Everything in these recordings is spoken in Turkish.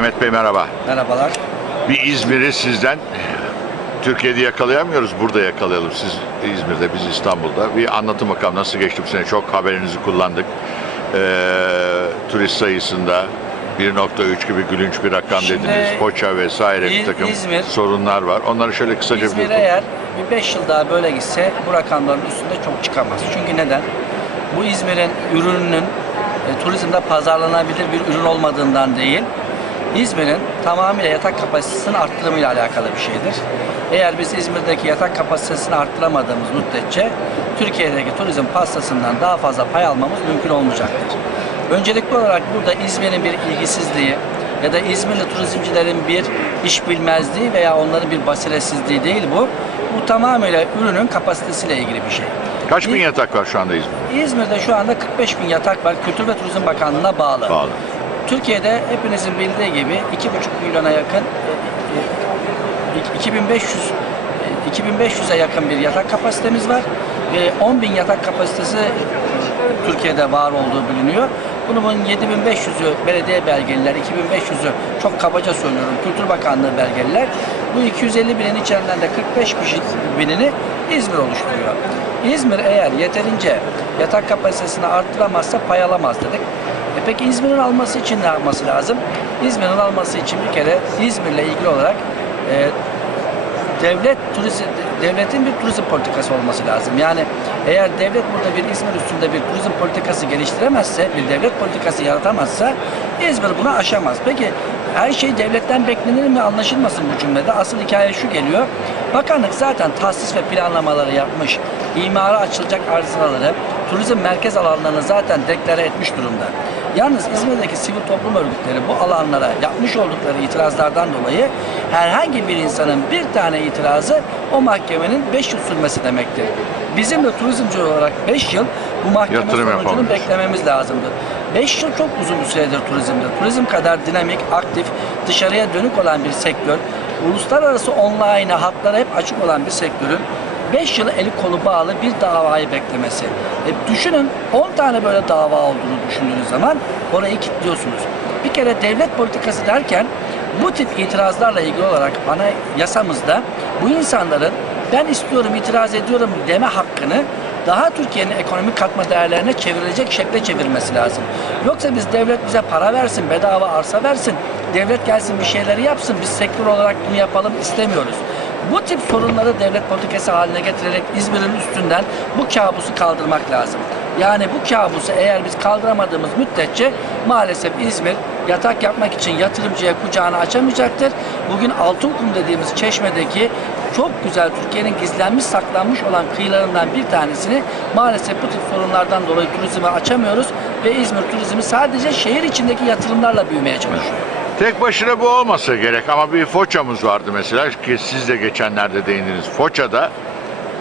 Mehmet Bey merhaba. Merhabalar. Bir İzmir'i sizden Türkiye'de yakalayamıyoruz. Burada yakalayalım. Siz İzmir'de, biz İstanbul'da. Bir anlatın bakalım nasıl geçti bu sene. Çok haberinizi kullandık. Ee, turist sayısında 1.3 gibi gülünç bir rakam Şimdi dediniz. Foça vesaire bir takım İzmir- sorunlar var. Onları şöyle kısaca bir İzmir eğer bir 5 yıl daha böyle gitse bu rakamların üstünde çok çıkamaz. Çünkü neden? Bu İzmir'in ürününün e, turizmde pazarlanabilir bir ürün olmadığından değil, İzmir'in tamamıyla yatak kapasitesinin arttırımıyla alakalı bir şeydir. Eğer biz İzmir'deki yatak kapasitesini arttıramadığımız müddetçe Türkiye'deki turizm pastasından daha fazla pay almamız mümkün olmayacaktır. Öncelikli olarak burada İzmir'in bir ilgisizliği ya da İzmirli turizmcilerin bir iş bilmezliği veya onların bir basiretsizliği değil bu. Bu tamamıyla ürünün kapasitesiyle ilgili bir şey. Kaç bin yatak var şu anda İzmir'de? İzmir'de şu anda 45 bin yatak var. Kültür ve Turizm Bakanlığı'na bağlı. Bağlı. Türkiye'de hepinizin bildiği gibi 2,5 milyona yakın e, e, 2500 e, 2500'e yakın bir yatak kapasitemiz var ve 10 bin yatak kapasitesi Türkiye'de var olduğu biliniyor. Bunun 7500'ü belediye belgeliler, 2500'ü çok kabaca söylüyorum Kültür Bakanlığı belgeliler. Bu 250 binin içerisinden de 45 binini İzmir oluşturuyor. İzmir eğer yeterince yatak kapasitesini arttıramazsa pay alamaz dedik. Peki İzmir'in alması için ne yapması lazım? İzmir'in alması için bir kere İzmir'le ilgili olarak e, devlet turizm devletin bir turizm politikası olması lazım. Yani eğer devlet burada bir İzmir üstünde bir turizm politikası geliştiremezse, bir devlet politikası yaratamazsa İzmir bunu aşamaz. Peki her şey devletten beklenir mi anlaşılmasın bu cümlede. Asıl hikaye şu geliyor. Bakanlık zaten tahsis ve planlamaları yapmış. İmara açılacak arsaları, turizm merkez alanlarını zaten deklare etmiş durumda. Yalnız İzmir'deki sivil toplum örgütleri bu alanlara yapmış oldukları itirazlardan dolayı herhangi bir insanın bir tane itirazı o mahkemenin 5 yıl sürmesi demektir. Bizim de turizmci olarak 5 yıl bu mahkeme Yatırım sonucunu yapamıyoruz. beklememiz lazımdır. 5 yıl çok uzun bir süredir turizmde. Turizm kadar dinamik, aktif, dışarıya dönük olan bir sektör, uluslararası online hatlara hep açık olan bir sektörün 5 yıl eli kolu bağlı bir davayı beklemesi. E düşünün 10 tane böyle dava olduğunu düşündüğünüz zaman orayı kilitliyorsunuz. Bir kere devlet politikası derken bu tip itirazlarla ilgili olarak ana yasamızda bu insanların ben istiyorum itiraz ediyorum deme hakkını daha Türkiye'nin ekonomik katma değerlerine çevrilecek şekle çevirmesi lazım. Yoksa biz devlet bize para versin, bedava arsa versin, devlet gelsin bir şeyleri yapsın, biz sektör olarak bunu yapalım istemiyoruz. Bu tip sorunları devlet politikası haline getirerek İzmir'in üstünden bu kabusu kaldırmak lazım. Yani bu kabusu eğer biz kaldıramadığımız müddetçe maalesef İzmir yatak yapmak için yatırımcıya kucağını açamayacaktır. Bugün Altınkum dediğimiz çeşmedeki çok güzel Türkiye'nin gizlenmiş saklanmış olan kıyılarından bir tanesini maalesef bu tip sorunlardan dolayı turizme açamıyoruz ve İzmir turizmi sadece şehir içindeki yatırımlarla büyümeye çalışıyor. Tek başına bu olmasa gerek ama bir Foça'mız vardı mesela ki siz de geçenlerde değindiniz. Foça'da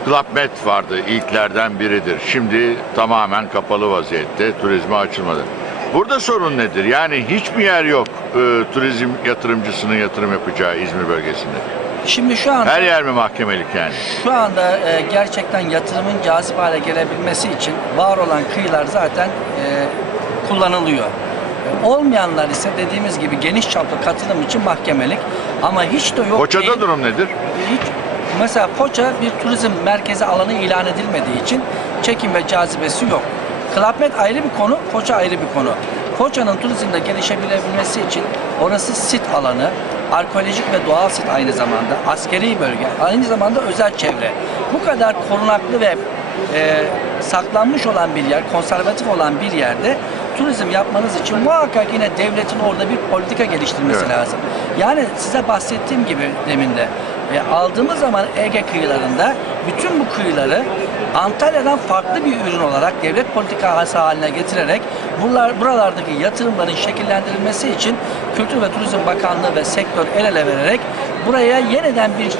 Club Med vardı ilklerden biridir. Şimdi tamamen kapalı vaziyette turizme açılmadı. Burada sorun nedir? Yani hiçbir yer yok e, turizm yatırımcısının yatırım yapacağı İzmir bölgesinde. Şimdi şu anda Her yer mi mahkemelik yani? Şu anda e, gerçekten yatırımın cazip hale gelebilmesi için var olan kıyılar zaten e, kullanılıyor. Olmayanlar ise dediğimiz gibi geniş çaplı katılım için mahkemelik ama hiç de yok değil. durum nedir? Hiç, mesela Foça bir turizm merkezi alanı ilan edilmediği için çekim ve cazibesi yok. Med ayrı bir konu, Foça ayrı bir konu. Foça'nın turizmde gelişebilmesi için orası sit alanı, arkeolojik ve doğal sit aynı zamanda, askeri bölge, aynı zamanda özel çevre. Bu kadar korunaklı ve e, saklanmış olan bir yer, konservatif olan bir yerde turizm yapmanız için muhakkak yine devletin orada bir politika geliştirmesi Evet. lazım. Yani size bahsettiğim gibi demin de e, aldığımız zaman Ege kıyılarında bütün bu kıyıları Antalya'dan farklı bir ürün olarak devlet politikası haline getirerek bunlar buralardaki yatırımların şekillendirilmesi için Kültür ve Turizm Bakanlığı ve sektör el ele vererek buraya yeniden bir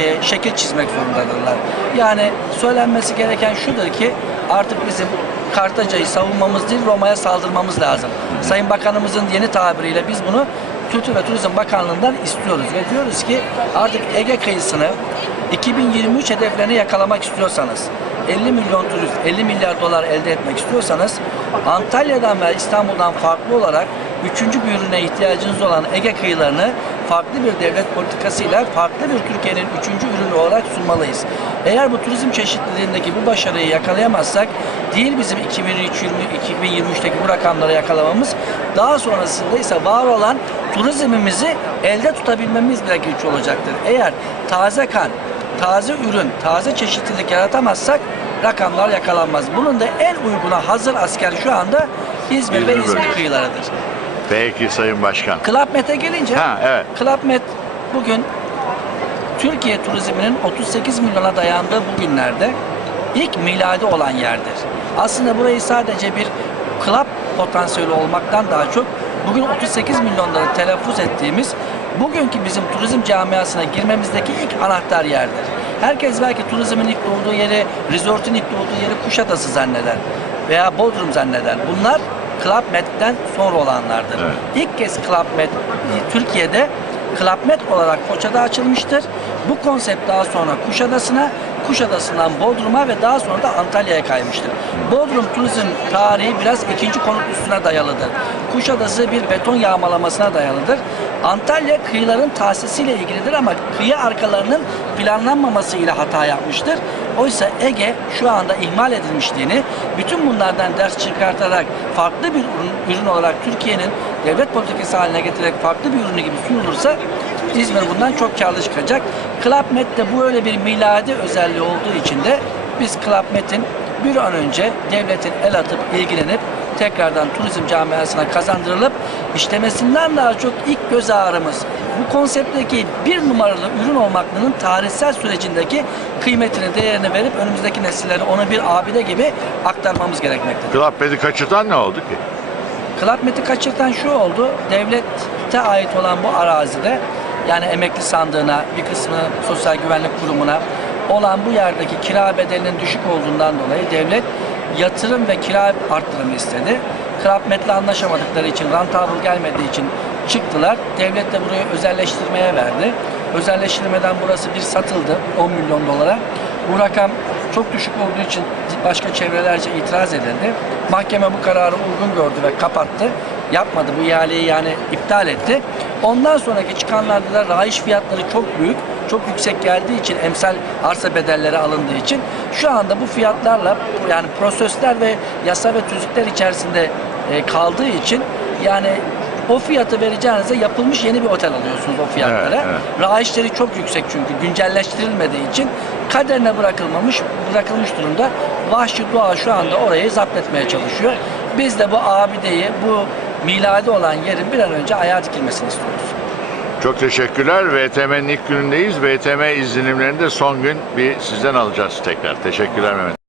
e, şekil çizmek zorundadırlar. Yani söylenmesi gereken şudur ki artık bizim Kartaca'yı savunmamız değil Roma'ya saldırmamız lazım. Sayın Bakanımızın yeni tabiriyle biz bunu Kültür ve Turizm Bakanlığı'ndan istiyoruz ve diyoruz ki artık Ege kıyısını 2023 hedeflerini yakalamak istiyorsanız 50 milyon turist, 50 milyar dolar elde etmek istiyorsanız Antalya'dan ve İstanbul'dan farklı olarak üçüncü bir ürüne ihtiyacınız olan Ege kıyılarını farklı bir devlet politikasıyla farklı bir Türkiye'nin üçüncü ürünü olarak sunmalıyız. Eğer bu turizm çeşitliliğindeki bu başarıyı yakalayamazsak değil bizim 2023-2023'teki bu rakamları yakalamamız daha sonrasında ise var olan turizmimizi elde tutabilmemiz bile güç olacaktır. Eğer taze kan, taze ürün, taze çeşitlilik yaratamazsak rakamlar yakalanmaz. Bunun da en uyguna hazır asker şu anda İzmir ve İzmir kıyılarıdır. Peki Sayın Başkan. Club Med'e gelince Ha, evet. Club Med bugün Türkiye turizminin 38 milyona dayandığı bugünlerde ilk miladi olan yerdir. Aslında burayı sadece bir club potansiyeli olmaktan daha çok bugün 38 milyonları telaffuz ettiğimiz bugünkü bizim turizm camiasına girmemizdeki ilk anahtar yerdir. Herkes belki turizmin ilk doğduğu yeri, resortun ilk doğduğu yeri Kuşadası zanneder veya Bodrum zanneder. Bunlar Club Med'den sonra olanlardır. Evet. İlk kez Club Med Türkiye'de Club Med olarak Foça'da açılmıştır. Bu konsept daha sonra Kuşadası'na, Kuşadası'ndan Bodrum'a ve daha sonra da Antalya'ya kaymıştır. Bodrum turizm tarihi biraz ikinci konut üstüne dayalıdır. Kuşadası bir beton yağmalamasına dayalıdır. Antalya kıyıların tahsisiyle ilgilidir ama kıyı arkalarının planlanmamasıyla hata yapmıştır. Oysa Ege şu anda ihmal edilmişliğini bütün bunlardan ders çıkartarak farklı bir ürün, ürün olarak Türkiye'nin devlet politikası haline getirerek farklı bir ürünü gibi sunulursa İzmir bundan çok karlı çıkacak. Club Med de bu öyle bir miladi özelliği olduğu için de biz Club Med'in bir an önce devletin el atıp ilgilenip tekrardan turizm camiasına kazandırılıp işlemesinden daha çok ilk göz ağrımız bu konseptteki bir numaralı ürün olmaklığının tarihsel sürecindeki kıymetini, değerini verip önümüzdeki nesillere onu bir abide gibi aktarmamız gerekmektedir. Club Med'i kaçırtan ne oldu ki? Club Med'i kaçırtan şu oldu, devlete ait olan bu arazide yani emekli sandığına, bir kısmı sosyal güvenlik kurumuna olan bu yerdeki kira bedelinin düşük olduğundan dolayı devlet yatırım ve kira arttırımı istedi. Med'le anlaşamadıkları için, rentable gelmediği için çıktılar. Devlet de burayı özelleştirmeye verdi. Özelleştirmeden burası bir satıldı 10 milyon dolara. Bu rakam çok düşük olduğu için başka çevrelerce itiraz edildi. Mahkeme bu kararı uygun gördü ve kapattı. Yapmadı bu ihaleyi yani iptal etti. Ondan sonraki çıkanlarda da rayiç fiyatları çok büyük, çok yüksek geldiği için emsal arsa bedelleri alındığı için şu anda bu fiyatlarla yani prosesler ve yasa ve tüzükler içerisinde e, kaldığı için yani o fiyatı vereceğinize yapılmış yeni bir otel alıyorsunuz o fiyatlara. Evet, evet. Rayiçleri çok yüksek çünkü güncelleştirilmediği için kaderine bırakılmamış, bırakılmış durumda. Vahşi doğa şu anda orayı zapt etmeye çalışıyor. Biz de bu abideyi, bu miladi olan yerin bir an önce ayağa dikilmesini istiyoruz. Çok teşekkürler. VTM'nin ilk günündeyiz. VTM izlenimlerini de son gün bir sizden alacağız tekrar. Teşekkürler Mehmet.